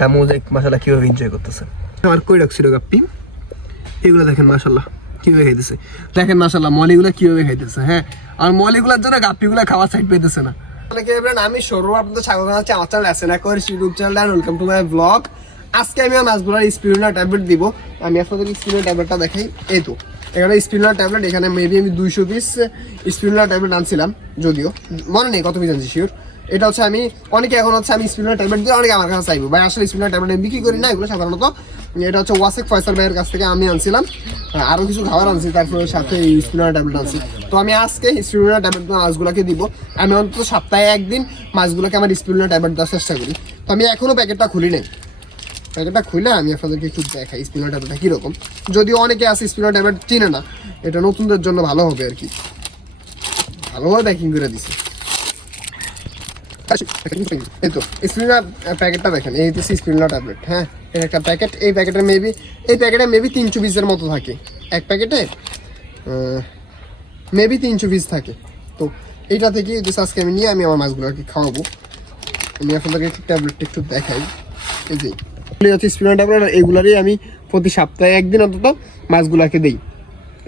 ডামোজেক মাসাল্লাহ কীভাবে এনজয় করতেছে? আমার কই রাখছিল গাপ্পি এগুলো দেখেন মাসাল্লাহ কীভাবে খাইতেছে। দেখেন মাসাল্লাহ মলিগুলো কীভাবে খাইতেছে হ্যাঁ? আর মলিগুলোর জন্য গাপ্পিগুলো খাওয়ার সাইড পেতেছে না। আমি সৌরভ আপনাদের স্বাগত জানাচ্ছি আমার চ্যানেল আছে না করে YouTube channel and welcome to my blog আজকে আমি মাছগুলোর স্পিরিনার ট্যাবলেট দিব। আমি আপনাদের স্পিরিনার ট্যাবলেটটা দেখাই। এই তো, এখানে স্পিরিনার ট্যাবলেট এখানে মেবি আমি দুইশো পিস স্পিরিনার ট্যাবলেট আনছিলাম, যদিও। মনে নেই কত পিস আনছি শিওর এটা হচ্ছে আমি, অনেকে এখন হচ্ছে আমি স্পিনার ট্যাবলেট দিয়ে অনেকে আমার কাছে চাইব। ভাই, আসলে স্পিনার ট্যাবলেট আমি বিক্রি করি না এগুলো সাধারণত। এটা হচ্ছে ওয়াসেক ফয়সাল ভাইয়ের কাছ থেকে আমি আনছিলাম। আরও কিছু খাবার আনছি, তারপরে সাথে এই স্পিনার ট্যাবলেট আনছি। তো আমি আজকে স্পিনার ট্যাবলেট মাছগুলোকে দিব। আমি অন্তত সপ্তাহে একদিন মাছগুলোকে আমার স্পিনার ট্যাবলেট দেওয়ার চেষ্টা করি। তো আমি এখনও প্যাকেটটা খুলি নাই। প্যাকেটটা খুলে আমি আপনাদেরকে একটু দেখাই স্পিনার ট্যাবলেটটা কীরকম। যদিও অনেকে আছে স্পিনার ট্যাবলেট চিনে না। এটা নতুনদের জন্য ভালো হবে আর কি। ভালোভাবে প্যাকিং করে দিছি। এই তো স্প্রিনার প্যাকেটটা দেখেন, এই হচ্ছে স্প্রিনার ট্যাবলেট হ্যাঁ? এর একটা প্যাকেট এই প্যাকেটে মেবি এই প্যাকেটে মেবি তিনশো পিসের মতো থাকে। এক প্যাকেটে মেবি তিনশো পিস থাকে। তো এইটা থেকে জাস্ট আজকে আমি নিয়ে আমি আমার মাছগুলোকে খাওয়াবো। আমি আপনাদেরকে একটু ট্যাবলেটটা একটু দেখাই। এই যে হচ্ছে স্প্রিনার ট্যাবলেট আর এগুলারই আমি প্রতি সপ্তাহে একদিন অন্তত মাছগুলোকে দিই।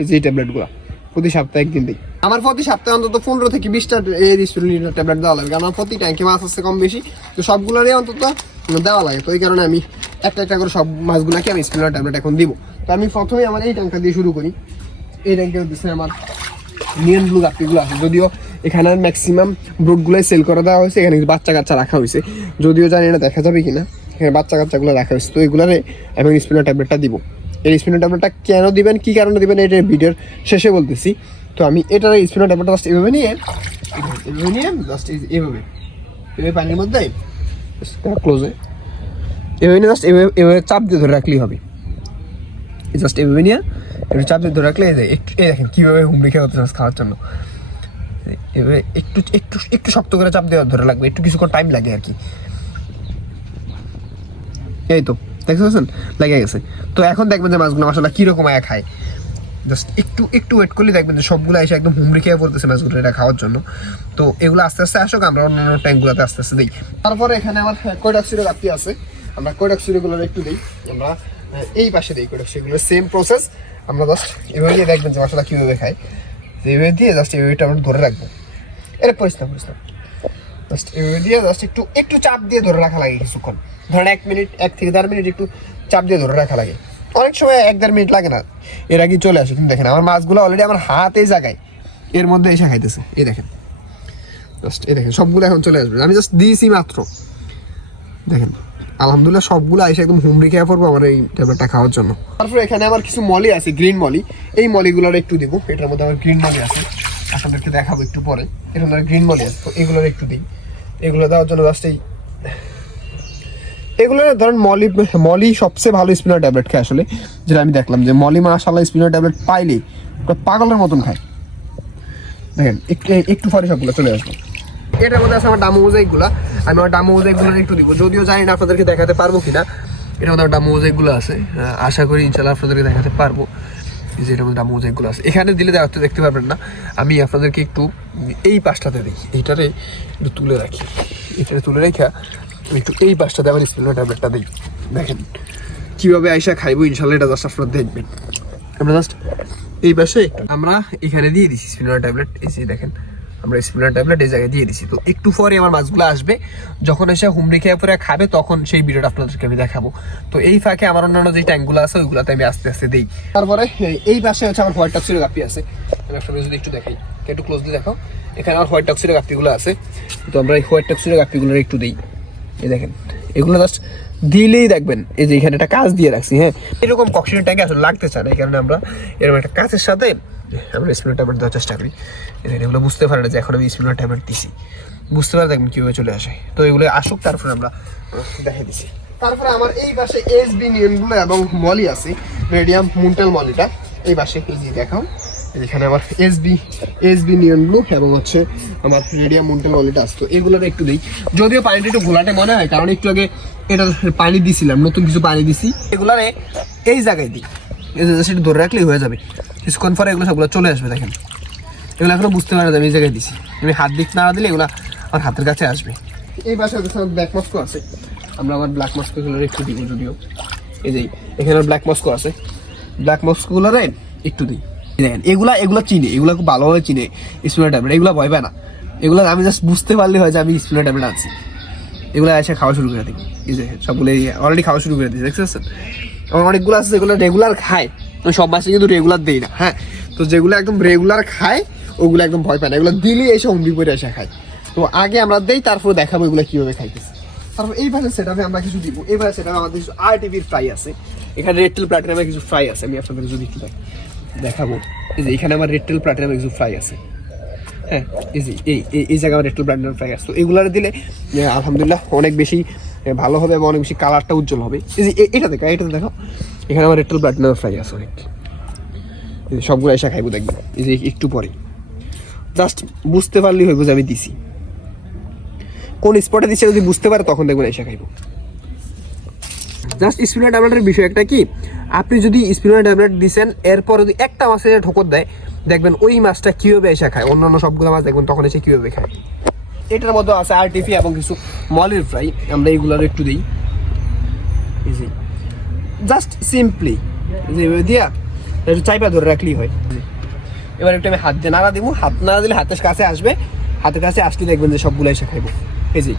এই যে এই ট্যাবলেটগুলো প্রতি সপ্তাহে একদিন দিই। আমার প্রতি সপ্তাহে অন্তত পনেরো থেকে বিশটা এই রিস্টুরেন্টের ট্যাবলেট দেওয়া লাগে আমার প্রতি ট্যাঙ্কে মাছ আছে কম বেশি, তো সবগুলোরই অন্তত দেওয়া লাগে। তো এই কারণে আমি একটা একটা করে সব মাছগুলোকে আমি স্পিনার ট্যাবলেট এখন দিব। তো আমি প্রথমে আমার এই ট্যাঙ্কটা দিয়ে শুরু করি। এই ট্যাঙ্কে হচ্ছে আমার নিয়ন ব্লু গাপ্পিগুলো আছে। যদিও এখানে ম্যাক্সিমাম ব্রুটগুলোই সেল করে দেওয়া হয়েছে, এখানে বাচ্চা কাচ্চা রাখা হয়েছে। যদিও জানি না দেখা যাবে কিনা, এখানে বাচ্চা কাচ্চাগুলো রাখা হয়েছে। তো এগুলারে আমি স্পিনার ট্যাবলেটটা দিব। এই স্পিনার ট্যাবলেটটা কেন দিবেন, কী কারণে দিবেন, এটা ভিডিওর শেষে বলতেছি। তো আমি এটার স্পিনার ট্যাবলেটটা জাস্ট এভাবে নিয়ে এভাবে নিয়ে জাস্ট এভাবে এভাবে পানির মধ্যে ক্লোজে এভাবে নিয়ে জাস্ট এভাবে এভাবে চাপ দিয়ে ধরে রাখলেই হবে। জাস্ট এভাবে নিয়ে একটু চাপ দিয়ে ধরে রাখলে একটু এই দেখেন কীভাবে হুমড়ি খেয়ে হতে খাওয়ার জন্য। এভাবে একটু একটু একটু শক্ত করে চাপ দেওয়া ধরে লাগবে একটু কিছুক্ষণ টাইম লাগে আর কি। এই তো। দেখতে পাচ্ছেন লেগে গেছে। তো এখন দেখবেন যে মাছগুলো মাসাল্লাহ কীরকম আয়া খায়। জাস্ট একটু একটু ওয়েট করলে দেখবেন যে সবগুলো এসে একদম হুমড়ি খেয়ে পড়তেছে মাছগুলো এটা খাওয়ার জন্য। তো এগুলো আস্তে আস্তে আসুক, আমরা অন্য অন্য ট্যাঙ্কগুলোতে আস্তে আস্তে দিই। তারপরে এখানে আমার কয়ডাক্সিরো গাপ্পি আছে। আমরা কয়ডাক্সিরোগুলো একটু দিই। আমরা এই পাশে দিই কয়ডাক্সিরোগুলো সেম প্রসেস আমরা জাস্ট এভাবে দেখবেন যে মশলা কীভাবে খায়। তো এইভাবে দিয়ে জাস্ট এইভাবে আমরা ধরে রাখব। এটা পরিষ্কার পরিষ্কার জাস্ট এভাবে দিয়ে জাস্ট একটু একটু চাপ দিয়ে ধরে রাখা লাগে কিছুক্ষণ। ধরেন এক মিনিট, এক থেকে দেড় মিনিট একটু চাপ দিয়ে ধরে রাখা লাগে। অনেক সময় এক দেড় মিনিট লাগে না। এর আগে চলে আসে, কিন্তু দেখেন, আমার মাছগুলো অলরেডি আমার হাতে জায়গায় এর মধ্যে এসে খাইতেছে। এই দেখেন। জাস্ট এই দেখেন, সবগুলো এখন চলে আসবে। আমি জাস্ট দিয়েছি মাত্র। দেখেন, আলহামদুলিল্লাহ সবগুলো এসে একদম হুমড়ি খেয়ে পড়ব আমার এই ট্যাবলেটটা খাওয়ার জন্য। তারপরে এখানে আমার কিছু মলি আছে গ্রিন মলি। এই মলিগুলোর একটু দিব। এটার মধ্যে আমার গ্রিন মলি আছে। আপনাদেরকে দেখাবো একটু পরে। মধ্যে গ্রিন মলি আছে তো এগুলোর একটু দিই। এগুলো দেওয়ার জন্য জাস্ট এই এগুলো ধরেন মলি মলি সবচেয়ে ভালো স্পিনার ট্যাবলেট খায় আসলে, যেটা আমি দেখলাম যে মলি মাশাল্লাহ স্পিনার ট্যাবলেট পাইলেই পাগলের মতন খায়। দেখেন, একটু একটু পরে সবগুলো চলে আসবে। এটার মধ্যে আছে আমার ডামো মোজাইকগুলো। আমি আমার ডামো মোজাইকগুলো একটু দিব। যদিও জানি না আপনাদেরকে দেখাতে পারব কিনা এটার মধ্যে ডামো মোজাইকগুলো আছে। আশা করি ইনশাল্লাহ আপনাদেরকে দেখাতে পারব। যে এটার মধ্যে আছে। এখানে দিলে দেখতে দেখতে পারবেন না। আমি আপনাদেরকে একটু এই পাশটাতে দিই। এইটারে একটু তুলে রাখি। এটারে তুলে রেখা একটু এই পাশটাতে আমার স্পিনার ট্যাবলেটটা দিই। দেখেন, কীভাবে আইসা খাইবো, ইনশাল্লাহ এটা জাস্ট আপনারা দেখবেন। আমরা জাস্ট এই পাশে আমরা এখানে দিয়ে দিচ্ছি স্পিনার ট্যাবলেট এই দেখেন আমরা স্পিনার ট্যাবলেট এই জায়গায় দিয়ে দিছি। তো একটু পরে আমার মাছগুলো আসবে। যখন এসে হুমড়ি খেয়ে পরে খাবে, তখন সেই ভিডিওটা আপনাদেরকে আমি দেখাবো। তো এই ফাঁকে আমার অন্যান্য যে ট্যাঙ্কগুলো আছে, ওইগুলোতে আমি আস্তে আস্তে দিই। তারপরে এই- পাশে হচ্ছে আমার হোয়াইট টক্সির গাপি আছে। আমি যদি একটু দেখাই একটু ক্লোজলি দেখো এখানে আমার হোয়াইট টক্সির গাপিগুলো আছে। তো আমরা এই হোয়াইট টক্সির গাপিগুলো একটু দিই। এই দেখেন, এগুলো জাস্ট দিলেই দেখবেন, এই যে এখানে একটা কাজ দিয়ে রাখছি হ্যাঁ। এরকম কক্সিজেন ট্যাঙ্কে আসলে লাগতে চায় না, এই কারণে আমরা এরকম একটা কাজের সাথে আমরা স্পিনার ট্যাবলেট দেওয়ার চেষ্টা করি। এগুলো বুঝতে পারে না যে এখন আমি স্পিনার ট্যাবলেট দিছি। বুঝতে পারে দেখবেন কীভাবে চলে আসে। তো এগুলো আসুক, তারপরে আমরা দেখে দিছি। তারপরে আমার এই পাশে এস বি নিয়নগুলো এবং মলি আছে রেডিয়াম মুন্টাল মলিটা, এই পাশে যে দেখাও। এখানে আমার S SB SB neon blue এবং হচ্ছে আমার রেডিয়াম মুন্টেল ওয়ালেট আসতো এগুলোর একটু দিই। যদিও পানিটা একটু ঘোলাটে মনে হয়, কারণ একটু আগে এটা পানি দিছিলাম, নতুন কিছু পানি দিছি। এগুলারে এই জায়গায় দিই। সেটা ধরে রাখলেই হয়ে যাবে। কিছুক্ষণ পরে এগুলো সবগুলো চলে আসবে, দেখেন। এগুলো এখনও বুঝতে পারে আমি এই জায়গায় দিছি। আমি হাত দিক না দিলে এগুলো আমার হাতের কাছে আসবে। এই বাসায় ব্যাক মাস্কও আছে। আমরা আবার ব্ল্যাক মাস্কগুলোর একটু দিব যদিও। এই যে, এখানে ব্ল্যাক মাস্কও আছে। ব্ল্যাক মাস্কগুলোরে একটু দিই। দেখেন, এগুলা এগুলা চিনে, এগুলা খুব ভালোভাবে চিনে স্পিনার ট্যাবলেট এগুলো ভয় পায় না। এগুলো আমি জাস্ট বুঝতে পারলে হয় যে আমি স্পিনার ট্যাবলেট আনছি এগুলো এসে খাওয়া শুরু করে দিই। এই যে, সবগুলো অলরেডি খাওয়া শুরু করে দিই দেখছেন আমার অনেকগুলো আছে যেগুলো রেগুলার খায়। সব মাসে কিন্তু রেগুলার দিই না হ্যাঁ? তো যেগুলো একদম রেগুলার খায়, ওগুলো একদম ভয় পায় না। এগুলো দিলেই এসে হুমড়ি পরে এসে খায়। তো আগে আমরা দেই, তারপর দেখাবো এগুলো কীভাবে খাইতেছে। তারপর এই ভাষা সেটাপে আমরা কিছু দিব। এই ভাষা সেটা আমাদের কিছু আর টিভির ফ্রাই আছে। এখানে রেড টেল প্লাটিনামের কিছু ফ্রাই আছে। আমি আপনাদের কিছু দেখ- দেখাবো। এই যে এখানে আমার রেড টেল প্লাটিনামের কিছু ফ্রাই আছে। হ্যাঁ এই যে, এই, এই- জায়গায় রেটল ব্র্যান্ডের ফ্রাই তো এগুলার দিলে আলহামদুলিল্লাহ অনেক বেশি ভালো হবে এবং অনেক বেশি কালারটা উজ্জ্বল হবে। এই যে এটা দেখো এটা দেখো এখানে আমার রেটল ব্র্যান্ডের ফ্রাই আছে অনেক। সবগুলো এসে খাইবো দেখবেন এই যে একটু পরে। জাস্ট বুঝতে পারলেই হইব যে আমি দিছি। কোন স্পটে দিচ্ছে যদি বুঝতে পারে তখন দেখবেন এসে খাইবো। জাস্ট স্পিনার ট্যাবলেটের বিষয় একটা কি? আপনি যদি স্পিনার ট্যাবলেট দিচ্ছেন এরপর যদি একটা মাছে ঠোকর দেয়, দেখবেন ওই মাছটা কীভাবে এসে খায়। অন্যান্য সবগুলো মাছ দেখবেন তখন এসে কীভাবে খায়। এটার মধ্যে আছে আরটিফি এবং কিছু মলের ফ্রাই আমরা এইগুলোর একটু দিই। Just simply. দিয়া একটু চাইপা ধরে রাখলেই হয়। এবার একটু আমি হাত দিয়ে নাড়া দিব। হাত নাড়া দিলে হাতের কাছে আসবে। হাতের কাছে আসলে দেখবেন যে সবগুলো এসে খাইবো। এই যে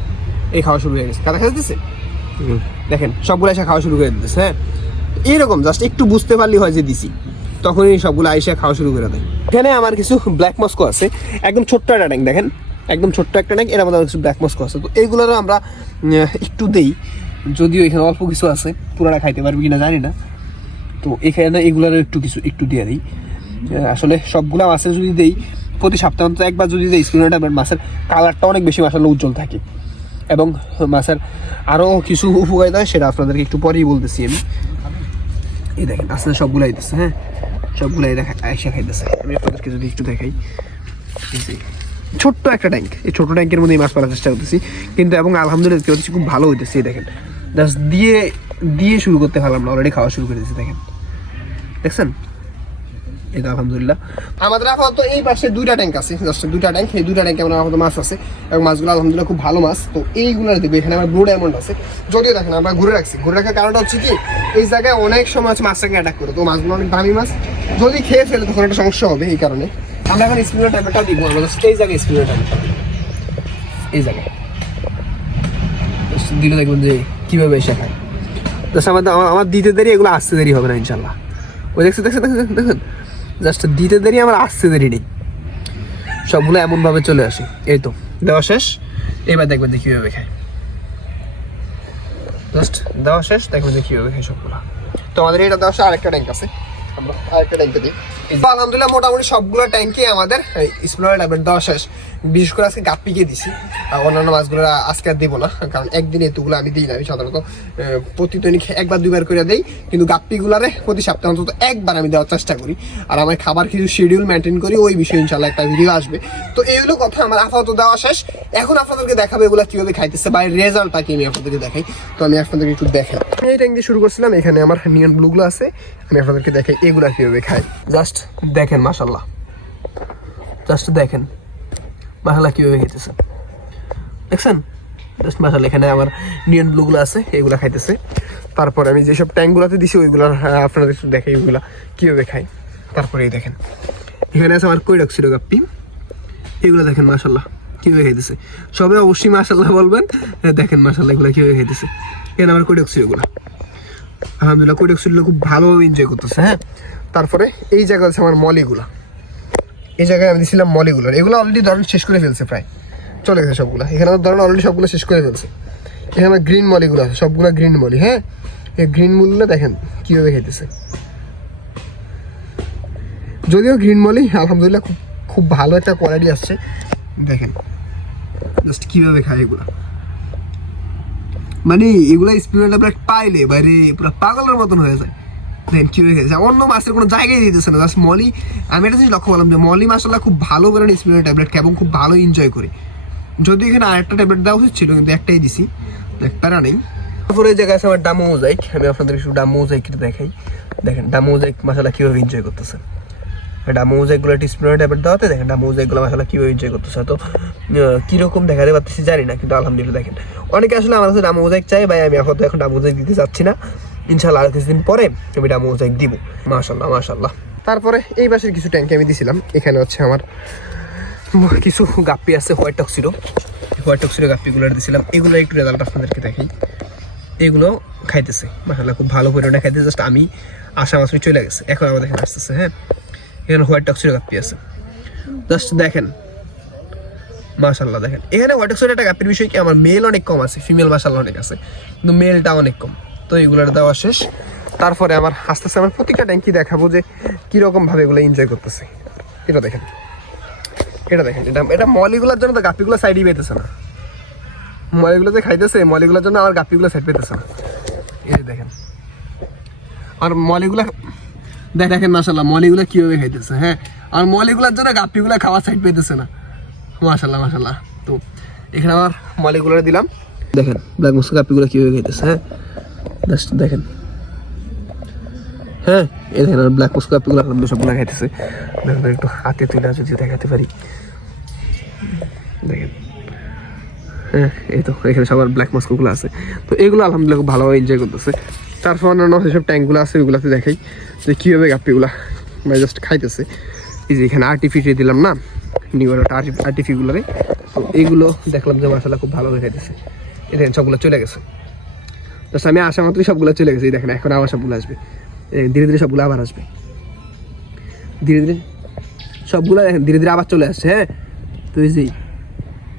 এই খাওয়া শুরু হয়ে গেছে। কাদা খাইতে দিচ্ছে দেখেন সবগুলো এসে খাওয়া শুরু করে দিতেছে হ্যাঁ? এইরকম জাস্ট একটু বুঝতে পারলি হয় যে দিছি। তখনই সবগুলো আইসা খাওয়া শুরু করে দেয়। এখানে আমার কিছু ব্ল্যাক মস্কো আছে। একদম ছোট্ট একটা ট্যাঙ্ক দেখেন? একদম ছোট্ট একটা ট্যাঙ্ক এর আমার কিছু ব্ল্যাক মস্কো আছে। তো এইগুলোরও আমরা একটু দেই। যদিও এখানে অল্প কিছু আছে পুরাটা খাইতে পারবি কিনা জানি না। তো এখানে এগুলোরও একটু কিছু, একটু দিয়ে দিই। আসলে সবগুলা মাছের যদি দেই, প্রতি সপ্তাহে অন্তত একবার যদি দেই ট্যাবলেট মাছের কালারটা অনেক বেশি মাসাল্লাহ উজ্জ্বল থাকে। এবং মাছের আরও কিছু উপকারিতা হয়, সেটা আপনাদেরকে একটু পরেই বলতেছি আমি। এই দেখেন আস্তে সবগুলাই দিচ্ছে হ্যাঁ? সবগুলাই দেখা আইসা খাইতেছে। আমি আপনাদেরকে যদি একটু দেখাই। ছোট্ট একটা ট্যাঙ্ক এই ছোট ট্যাঙ্কের মধ্যে মাছ পালার চেষ্টা করতেছি। কিন্তু এবং আলহামদুলিল্লাহ খুব ভালো হইতেছে দেখেন। জাস্ট দিয়ে দিয়ে শুরু করতে পারলাম না অলরেডি খাওয়া শুরু করে দিয়েছি, দেখেন। দেখছেন? তো আলহামদুলিল্লাহ। আমাদের আপাতত এই পাশে দুইটা ট্যাঙ্ক আছে জাস্ট দুইটা ট্যাঙ্ক। এই দুইটা ট্যাঙ্কে আমার আপাতত মাছ আছে, এবং মাছগুলো আলহামদুলিল্লাহ খুব ভালো মাছ। তো এইগুলো দেখবে এখানে আমার ব্লু ডায়মন্ড আছে। যদিও দেখেন, আমরা ঘুরে রাখছি। ঘুরে রাখার কারণটা হচ্ছে কি, এই জায়গায় অনেক সময় হচ্ছে মাছটাকে অ্যাটাক করে। তো মাছগুলো অনেক দামি মাছ। যদি খেয়ে ফেলে, তখন একটা সমস্যা হবে এই কারণে। আমরা এখন স্পিনার ট্যাবলেটটা দিব, আমরা এই জায়গায় স্পিনার ট্যাবলেট এই জায়গায়। দিলে দেখবেন যে কীভাবে শেখায়? খায় জাস্ট আমার দিতে দেরি, এগুলো আসতে দেরি হবে না, ইনশাল্লাহ। ওই দেখছে দেখছে দেখছেন দেখেন জাস্ট দিতে দেরি, আমার আসতে দেরি নেই। সবগুলো এমনভাবে চলে আসে। এই তো, দেওয়া শেষ। এবার দেখবেন যে কীভাবে খায়। জাস্ট দেওয়া শেষ, দেখবেন যে কীভাবে খায় সবগুলো। তো আমাদের এটা দেওয়া শেষ, আরেকটা ট্যাঙ্ক আছে। আমরা আরেকটা ট্যাঙ্কে দিই। আলহামদুলিল্লাহ মোটামুটি সবগুলো ট্যাঙ্কে আমাদের স্প্লোয়ার ট্যাবলেট দেওয়া শেষ। বিশেষ করে আজকে গাপ্পিকে দিছি। আর অন্যান্য মাছগুলো আজকে আর দেবো না কারণ একদিনে এতগুলো আমি দিই না আমি সাধারণত প্রতি দৈনিক একবার দুইবার করে দেই। কিন্তু গাপ্পিগুলারে প্রতি সপ্তাহে অন্তত একবার আমি দেওয়ার চেষ্টা করি। আর আমার খাবার কিছু শিডিউল মেনটেন করি ওই বিষয়ে ইনশাল্লাহ একটা ভিডিও আসবে। তো এইগুলো কথা আমার আপাতত দেওয়া শেষ। এখন আপনাদেরকে দেখাবো এগুলো কীভাবে খাইতেছে বা রেজাল্টটা কি আমি আপনাদেরকে দেখাই। তো আমি আপনাদেরকে একটু দেখাই। আমি এই ট্যাঙ্ক দিয়ে শুরু করছিলাম এখানে আমার নিয়ন ব্লুগুলো আছে আমি আপনাদেরকে দেখাই। এগুলা কীভাবে খাই জাস্ট দেখেন মাশাল্লাহ জাস্ট দেখেন মাসাল্লাহ কীভাবে খাইতেছে। দেখছেন? জাস্ট মাসাল্লাহ এখানে আমার নিয়ন ব্লুগুলো আছে, এগুলো খাইতেছে। তারপরে আমি যেসব ট্যাঙ্কগুলোতে দিছি, ওইগুলো আপনাদের একটু দেখাই ওইগুলো কীভাবে খাই তারপরে এই দেখেন। এখানে আছে আমার কৈডক ছিল গাপ্পি এগুলো দেখেন মাসাল্লাহ কীভাবে খাইতেছে। সবে অবশ্যই মাসাল্লাহ বলবেন, দেখেন মাসাল্লাহ এগুলো কীভাবে খাইতেছে। এখানে আমার কৈডক ছিল এগুলো আলহামদুলিল্লাহ কৈডক ছিল খুব ভালোভাবে এনজয় করতেছে হ্যাঁ? তারপরে এই জায়গা আছে আমার মলিগুলো। এই জায়গায় আমি দিয়েছিলাম মলিগুলো। এগুলো অলরেডি ধরেন শেষ করে ফেলছে প্রায়। চলে গেছে সবগুলো। এখানে ধরেন অলরেডি সবগুলো শেষ করে ফেলছে। এখানে আমার গ্রিন মলিগুলো আছে, সবগুলো গ্রিন মলি হ্যাঁ? এই গ্রিন মলিগুলো দেখেন কীভাবে খেতেছে। যদিও গ্রিন মলি, আলহামদুলিল্লাহ খুব খুব ভালো একটা কোয়ালিটি আসছে। দেখেন জাস্ট কীভাবে খায় এগুলো। মানে এগুলা স্পিরিট ট্যাবলেট পাইলে বাইরে পুরো পাগলের মতন হয়ে যায়। দেখেন কি হয়ে গেছে অন্য মাছের কোনো জায়গায় দিতেছে না। জাস্ট মলি, আমি একটা জিনিস লক্ষ্য করলাম যে মলি মাসাল্লাহ খুব ভালো করে স্পিরিট ট্যাবলেট এবং খুব ভালো এনজয় করে। যদি এখানে আরেকটা ট্যাবলেট দেওয়া উচিত ছিল, কিন্তু একটাই দিছি। প্যারা নেই তারপরে এই জায়গায় আছে আমার ডামো মোজাইক আমি আপনাদের একটু ডামো মোজাইক দেখাই। দেখেন ডামো মোজাইক মাসাল্লাহ কীভাবে এনজয় করতেছে। ডামো মোজাইকগুলো একটা স্পিনার ট্যাবলেট দেওয়াতে দেখেন ডামো মোজাইকগুলো আসলে কীভাবে এনজয় করতেছে তো কীরকম দেখাতে পারতেছি জানি না, কিন্তু আলহামদুলিল্লাহ দেখেন। অনেকে আসলে আমার কাছে মোজাইক চাই ভাই আমি এখন এখন মোজাইক দিতে চাচ্ছি না। ইনশাল্লাহ আর কিছুদিন পরে আমি ডামো মোজাইক দিব। মাশাল্লাহ মাশাল্লাহ তারপরে এই বাসের কিছু ট্যাঙ্কি আমি দিছিলাম, এখানে হচ্ছে আমার কিছু গাপ্পি আছে হোয়াইট টক্সিরো হোয়াইট টক্সিরো গাপ্পিগুলো দিছিলাম, এগুলো একটু রেজাল্ট আপনাদেরকে দেখাই। এগুলো খাইতেছে মাসাল্লাহ খুব ভালো পরিমাণে খাইতে জাস্ট আমি আশা চলে গেছে। এখন আমাদের এখানে আসতেছে হ্যাঁ। এখানে হোয়াইট টক্সিরো গাপ্পি আছে। জাস্ট দেখেন। মাশাল্লাহ দেখেন। এখানে হোয়াইট টক্সিরো একটা গাপ্পির বিষয় কি? আমার মেল অনেক কম আছে ফিমেল মাশাল্লাহ অনেক আছে। কিন্তু মেলটা অনেক কম। তো এগুলোর দেওয়া শেষ। তারপরে আমার আস্তে আস্তে আমার প্রতিটা ট্যাঙ্কি দেখাবো যে কীরকমভাবে এগুলো এনজয় করতেছে। এটা দেখেন। এটা দেখেন, এটা এটা মলিগুলোর জন্য তো গাপ্পিগুলো সাইডই পেতেছে না। মলিগুলো যে খাইতেছে, মলিগুলোর জন্য আমার গাপ্পিগুলো সাইড পেতেছে না। এই দেখেন। আর মলিগুলা দেখেন মাসাল্লাহ মলিগুলো কীভাবে খাইতেছে হ্যাঁ? আর মলিগুলোর জন্য গাপ্পিগুলো খাওয়ার সাইড পেতেছে না। মাসাল্লাহ মাসাল্লাহ তো, এখানে আমার মলিগুলো দিলাম। দেখেন ব্ল্যাক মস্কো গাপ্পিগুলো কীভাবে খাইতেছে হ্যাঁ? জাস্ট দেখেন। হ্যাঁ এই দেখেন, আর ব্ল্যাক মস্কো গাপ্পিগুলো আলহামদুলিল্লাহ সবগুলো খাইতেছে। দেখেন, একটু হাতে তুলে যদি দেখাতে পারি। দেখেন। হ্যাঁ এই তো, এখানে সবার ব্ল্যাক মাস্কগুলো আছে। তো এগুলো আলহামদুলিল্লাহ খুব ভালোভাবে এনজয় করতেছে। তারপর অন্যান্য যেসব ট্যাঙ্কগুলো আছে ওইগুলোতে দেখাই। যে কীভাবে গাপ্পিগুলা মানে জাস্ট খাইতেছে। এই যে এখানে আর্টিফিশিয়ে দিলাম না নিউ আর্টিফিগুলারে তো এইগুলো দেখলাম যে মাসালা খুব ভালো দেখাইতেছে এই দেখেন সবগুলো চলে গেছে। জাস্ট আমি আসা মাত্রই সবগুলো চলে গেছে। এই দেখেন, এখন আবার সবগুলো আসবে। ধীরে ধীরে সবগুলো আবার আসবে। ধীরে ধীরে সবগুলো ধীরে ধীরে আবার চলে আসছে হ্যাঁ? তো এই যে,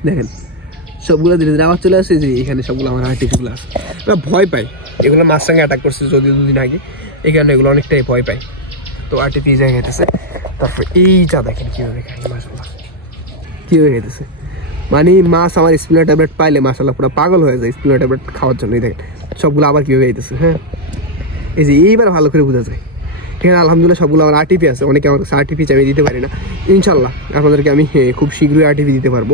দেখেন। সবগুলো ধীরে ধীরে আবার চলে আসছে যে এখানে সবগুলো আমার আর্টিফিগুলো আছে। এরা ভয় পাই। এগুলো মাছ সঙ্গে অ্যাটাক করছে যদি দুদিন আগে। এই কারণে এগুলো অনেকটাই ভয় পাই। তো আর্টিফি জায়গায় খেতেছে তারপর এই এইটা দেখেন কীভাবে খাই মাসাল্লাহ কীভাবে খেতেছে মানে মাছ আমার স্পিনার ট্যাবলেট পাইলে মাসাল্লাহ পুরো পাগল হয়ে যায় স্পিনার ট্যাবলেট খাওয়ার জন্য এই দেখেন। সবগুলো আবার কীভাবে খাইতেছে হ্যাঁ? এই যে এইবার ভালো করে বোঝা যায়। এখানে আলহামদুলিল্লাহ সবগুলো আমার আরটিপি আছে। অনেকে আমার কাছে আরটিপি আমি দিতে পারি না। ইনশাল্লাহ আপনাদেরকে আমি খুব শীঘ্রই আরটিপি দিতে পারব।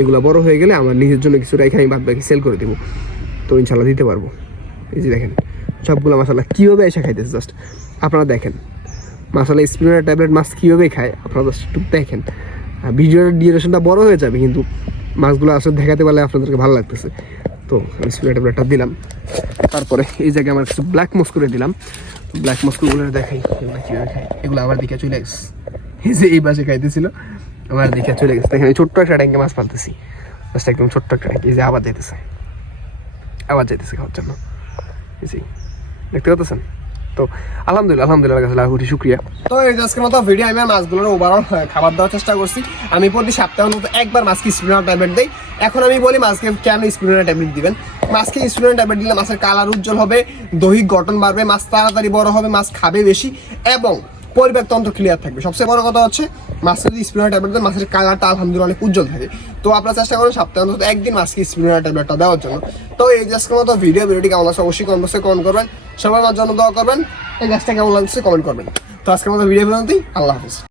এগুলো বড় হয়ে গেলে আমার নিজের জন্য কিছু রেখে আমি বাদ বাকি সেল করে দেবো। তো ইনশাল্লাহ দিতে পারব। এই যে দেখেন, সবগুলো মশালা কীভাবে এসে খাইতেছে জাস্ট আপনারা দেখেন। মশালা স্পিনার ট্যাবলেট মাছ কীভাবে খায়, আপনারা জাস্ট একটু দেখেন। আর ভিডিওর ডিউরেশনটা বড় হয়ে যাবে, কিন্তু মাছগুলো আসলে দেখাতে পারলে আপনাদেরকে ভালো লাগতেছে। তো আমি স্পিনার ট্যাবলেটটা দিলাম। তারপরে এই জায়গায় আমার কিছু ব্ল্যাক মস করে দিলাম। ব্ল্যাক মস্কোগুলো দেখাই, এগুলো কীভাবে এগুলো আবার দিকে চলে গেছে। এই যে এই বাসে খাইতেছিল আবার দিকে চলে গেছে। দেখেন ছোট্ট একটা ট্যাঙ্কে মাছ পালতেছি একদম ছোট্ট একটা ট্যাঙ্কি যে আবার যেতেছে আবার যেতেছে খাওয়ার জন্য। দেখতে পাচ্ছেন? তো আলহামদুলিল্লাহ আলহামদুলিল্লাহ কাছে শুক্রিয়া। তো এই আজকের মতো ভিডিও আমি মাছগুলোর ওভারঅল খাবার দেওয়ার চেষ্টা করছি। আমি প্রতি সপ্তাহে মতো একবার মাছকে স্পিনার ট্যাবলেট দিই। এখন আমি বলি মাছকে কেন স্পিনার ট্যাবলেট দিবেন? মাছকে স্পিনার ট্যাবলেট দিলে মাছের কালার উজ্জ্বল হবে, দৈহিক গঠন বাড়বে, মাছ তাড়াতাড়ি বড় হবে, মাছ খাবে বেশি এবং পরিবেকতন্ত্র ক্লিয়ার থাকবে। সবচেয়ে বড় কথা হচ্ছে, মাছের যদি স্প্রিনার ট্যাবলেট দেন মাছের কালারটা আলহামদুলিল্লাহ অনেক উজ্জ্বল থাকে। তো আপনারা চেষ্টা করুন, সপ্তাহে অন্তত একদিন মাছকে স্প্রিনার ট্যাবলেটটা দেওয়ার জন্য। তো এই গাছকে মতো ভিডিও ভিডিওটি কেমন লাগছে অবশ্যই কমেন্ট কমেন্ট করবেন। সবাই আমার জন্য দোয়া করবেন। এই গাছটা কেমন লাগছে কমেন্ট করবেন। তো আজকের মতো ভিডিও পর্যন্তই, আল্লাহ হাফিজ।